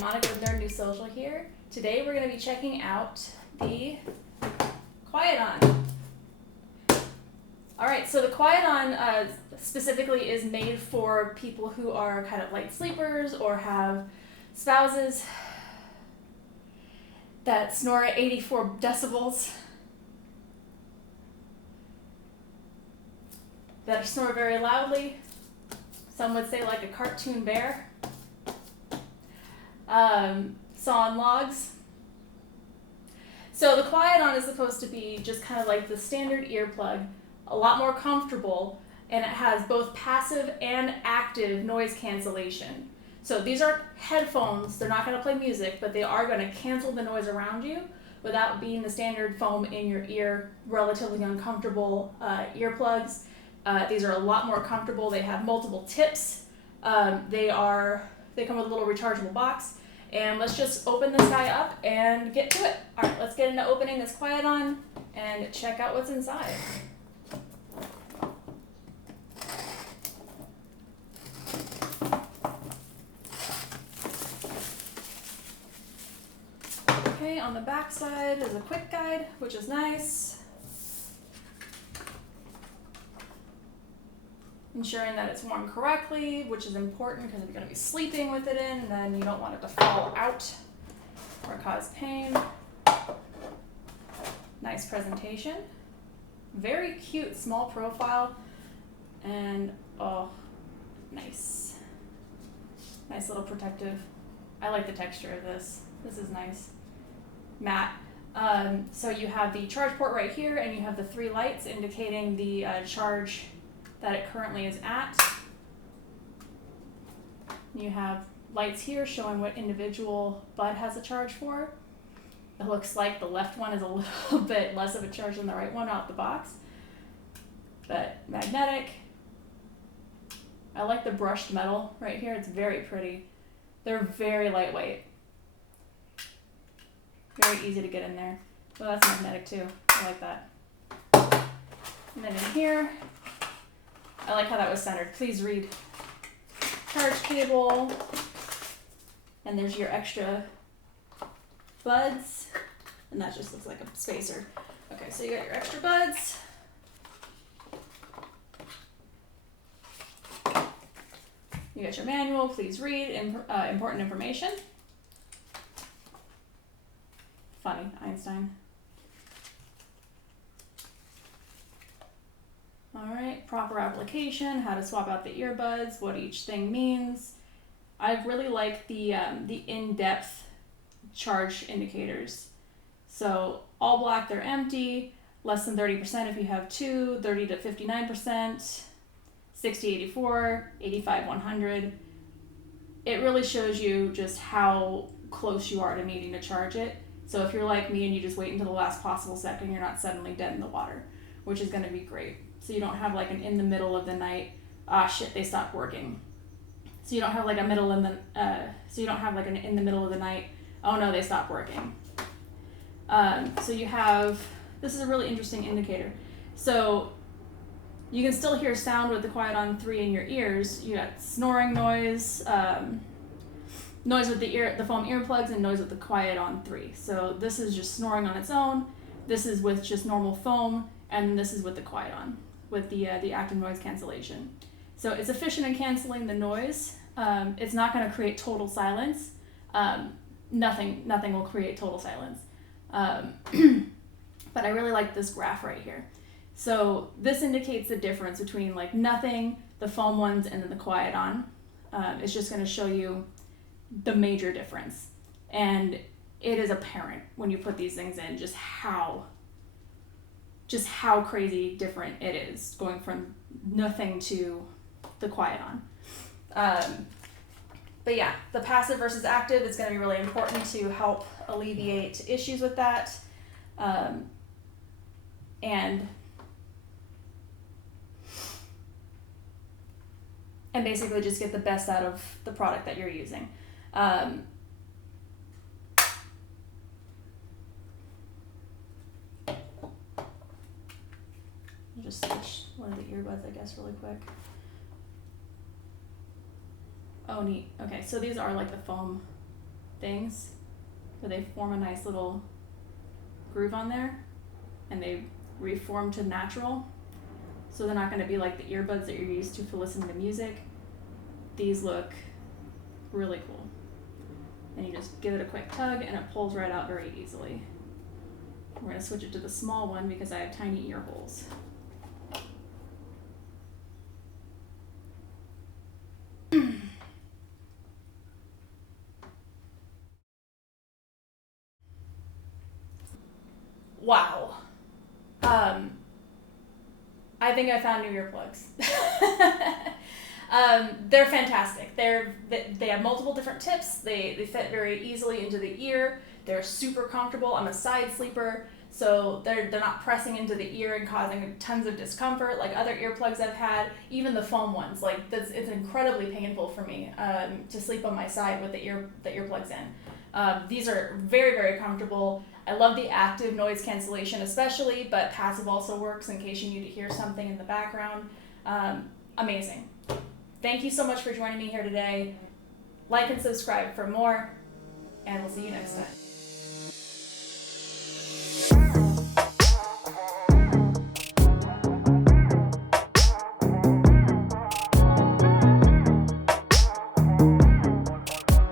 Monica with Nerd New Social here. Today we're going to be checking out the QuietOn. Alright, so the QuietOn specifically is made for people who are kind of light sleepers or have spouses that snore at 84 decibels, that snore very loudly. Some would say like a cartoon bear. Sawing logs. So the QuietOn is supposed to be just kind of like the standard earplug, a lot more comfortable, and it has both passive and active noise cancellation. So these are headphones, they're not going to play music, but they are going to cancel the noise around you without being the standard foam in your ear, relatively uncomfortable earplugs. These are a lot more comfortable. They have multiple tips. They come with a little rechargeable box. And let's just open this guy up and get to it. All right, let's get into opening this QuietOn and check out what's inside. Okay, on the back side is a quick guide, which is nice. Ensuring that it's worn correctly, which is important because if you're going to be sleeping with it in, then you don't want it to fall out or cause pain. Nice presentation. Very cute, small profile, and oh, nice. Nice little protective. I like the texture of this. This is nice. Matte. So you have the charge port right here, and you have the 3 lights indicating the charge that it currently is at. You have lights here showing what individual bud has a charge for. It looks like the left one is a little bit less of a charge than the right one out the box, but magnetic. I like the brushed metal right here. It's very pretty. They're very lightweight. Very easy to get in there. Well, that's magnetic too. I like that. And then in here, I like how that was centered. Please read. Charge cable. And there's your extra buds. And that just looks like a spacer. Okay, so you got your extra buds. You got your manual. Please read. Important information. Funny, Einstein. Alright, proper application, how to swap out the earbuds, what each thing means. I really like the in-depth charge indicators. So all black, they're empty, less than 30% if you have 2, 30 to 59%, 60, 84, 85, 100. It really shows you just how close you are to needing to charge it. So if you're like me and you just wait until the last possible second, you're not suddenly dead in the water, which is going to be great. So you don't have like an in the middle of the night, shit, they stopped working. So you don't have like an in the middle of the night, oh no, they stopped working. So you have, this is a really interesting indicator. So you can still hear sound with the QuietOn 3 in your ears. You got snoring noise, noise with the foam earplugs, and noise with the QuietOn 3. So this is just snoring on its own. This is with just normal foam, and this is with the QuietOn, with the active noise cancellation. So it's efficient in canceling the noise. It's not going to create total silence. Nothing will create total silence. But I really like this graph right here. So this indicates the difference between like nothing, the foam ones, and then the QuietOn. It's just going to show you the major difference. And it is apparent when you put these things in just how crazy different it is going from nothing to the QuietOn. But yeah, the passive versus active is going to be really important to help alleviate issues with that. And basically just get the best out of the product that you're using. I'll just switch one of the earbuds, I guess, really quick. Oh, neat. Okay, so these are like the foam things where they form a nice little groove on there and they reform to natural. So they're not going to be like the earbuds that you're used to for listening to music. These look really cool. And you just give it a quick tug and it pulls right out very easily. We're going to switch it to the small one because I have tiny ear holes. Wow. I think I found new earplugs. They're fantastic. They have multiple different tips. They fit very easily into the ear. They're super comfortable. I'm a side sleeper, so they're not pressing into the ear and causing tons of discomfort like other earplugs I've had. Even the foam ones, it's incredibly painful for me to sleep on my side with the earplugs in. These are very, very comfortable. I love the active noise cancellation especially, but passive also works in case you need to hear something in the background. Amazing. Thank you so much for joining me here today. Like and subscribe for more, and we'll see you next time.